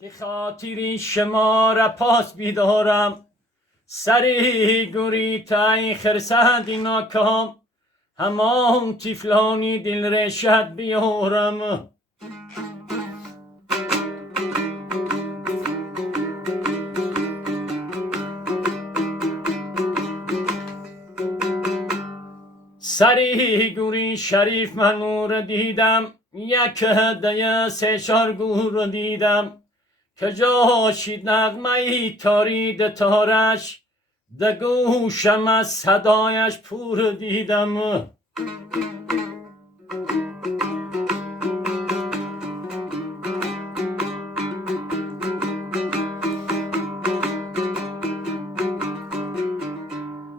که خاطری شما را پاس بیدارم، سری گوری تای خرسندی ناکام، همان تیفلانی دل رشد بیارم. سری گوری شریف من نور دیدم، یک هده سه چار گور دیدم، که جاشید نغمه ای تارید تارش، ده گوشم از صدایش پور دیدم.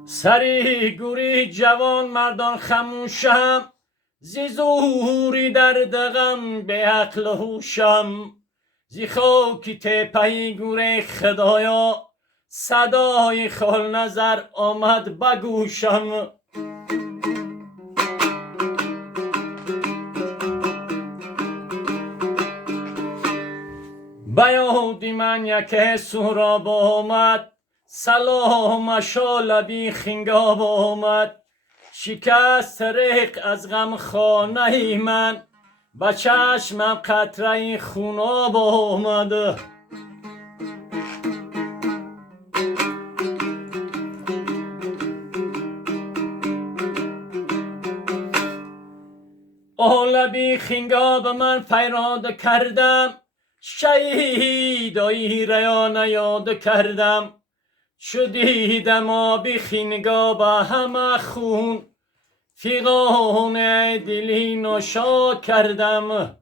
سری گوری جوان مردان خموشم، زی زوری در دغم به عقل هوشم، زی خاکی تپهی گوره خدایا، صدای خال نظر آمد بگوشم. بیادی من یک سوراب آمد، سلامش لبی خنگاب آمد، شکست ریق از غم خانه من، به چشمم قطره خوناب آمد. لبی خنگاب من فیراد کردم، شهیدایی ریان یاد کردم، شدیدم آبی خنگاب همه خون، فیغان دلی نوشا کردم.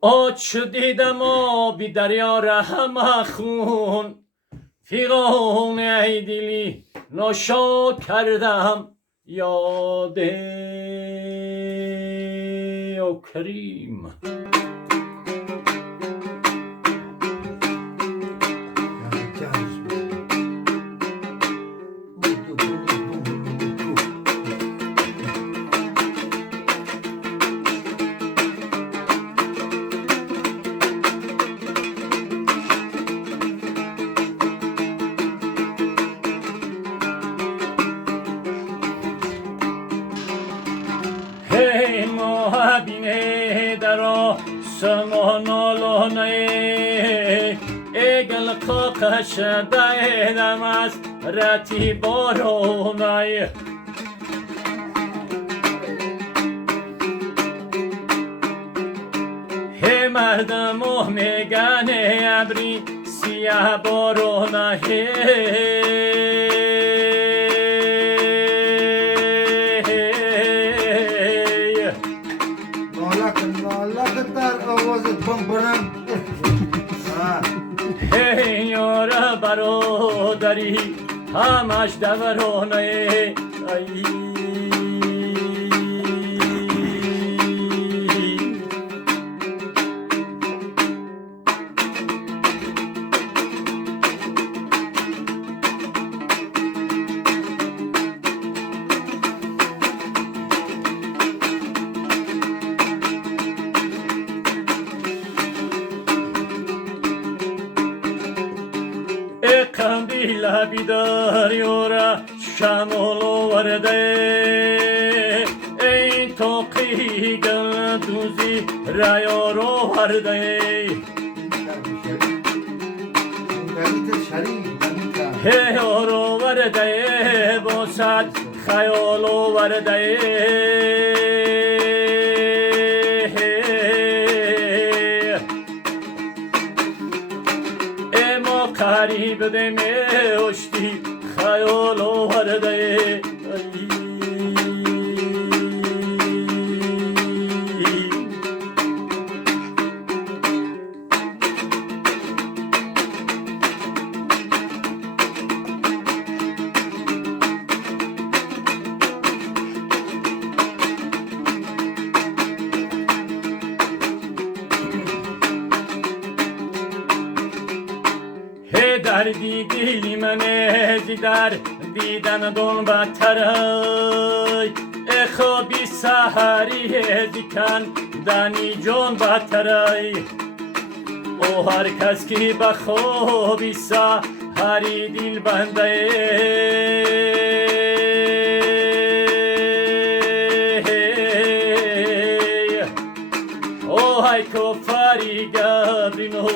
آج شدیدم آبی دریا را همه خون، فیغان دلی نوشا کردم. یاد او کریم. سمانالونه اگل قاقش دیدم از رتی بارونه، هی مردم میگن ابری سیاه بارونه، هی یار برادری همش دورانه. قندیل بیدار یورا شمال ورده، این توقی گل دوزی رایار ورده، هیار ورده باشد خیال ورده، قریب دمی اشتی خیال ورده. دردی دلی من در دیدن دون بدتر، خوابی سحری دیکن دانی جون بطرای او هر کس که به خوابی سحری دل بنده او های کفاری گبرینو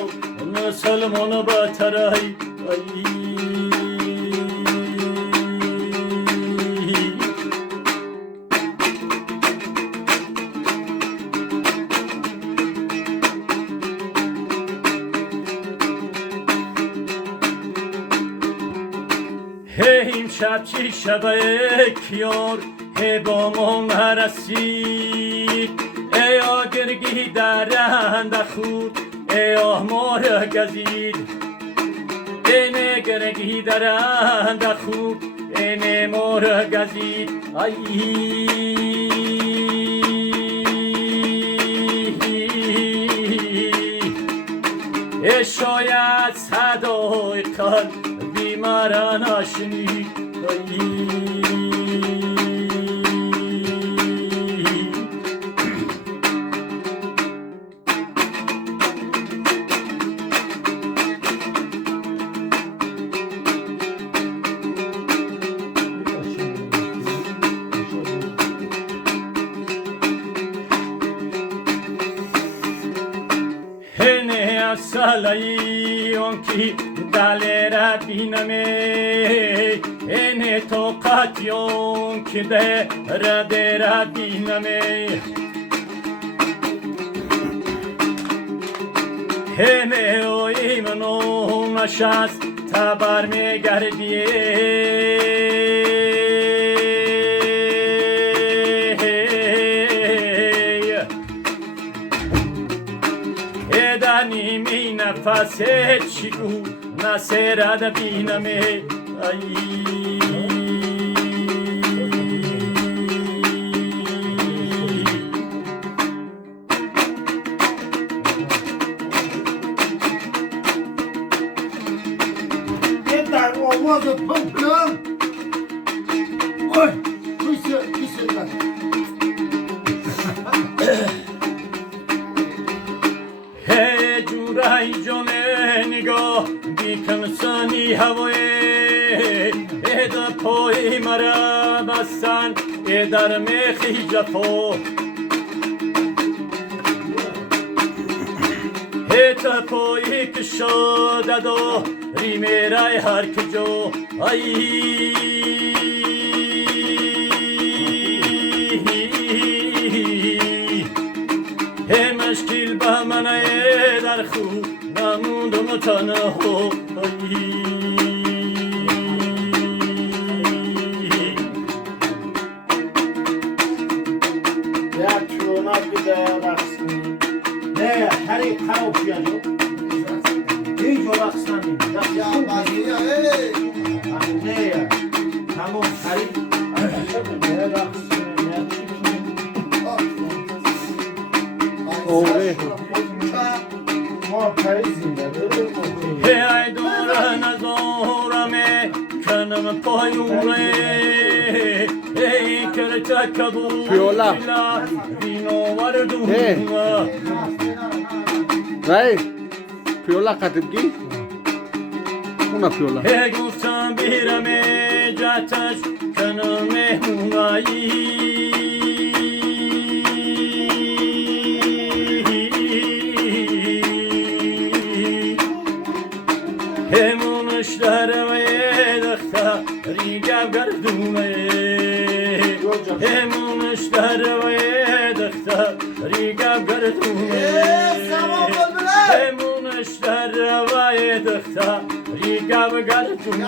مسلمان بطرای هیم شب چی شبه کیار هی با ما نرسید ای آگرگی درند خود ای آهمار گزید ای نگرگی درند خود ای نمار گزید ای شاید صدای قلبی مرا نشنید سالایی اون کی دلر بینمه این طاقتی اون کی در بینمه همه اوی منو نشست تبر میگردیه نیمی نفس چیگو نسرد بینمه یه در آواز پمپلم اوی بیسه ای جان نگاه بیکن سانی هوای ای در پای مرا بستن ای در میخی جفا ای در پای کشاده دا ریمه رای هر کجا ای مشکل به من در خود نموندم تنها یک چونک بده رقصنی نه هری خراب بیادو اینجا رقصنی نه تمام هری ای دور نزارمه کنم پایونه ای کرچه کبود وینو وردونه Vai, piola katibgi? Una piola. ای گفتم بیرمه جاتش کنم مهمونایی همونش در وی دختا ریگم گردونه همونش در وی دختا ریگم گردونه همونش در وی دختا ریگم گردونه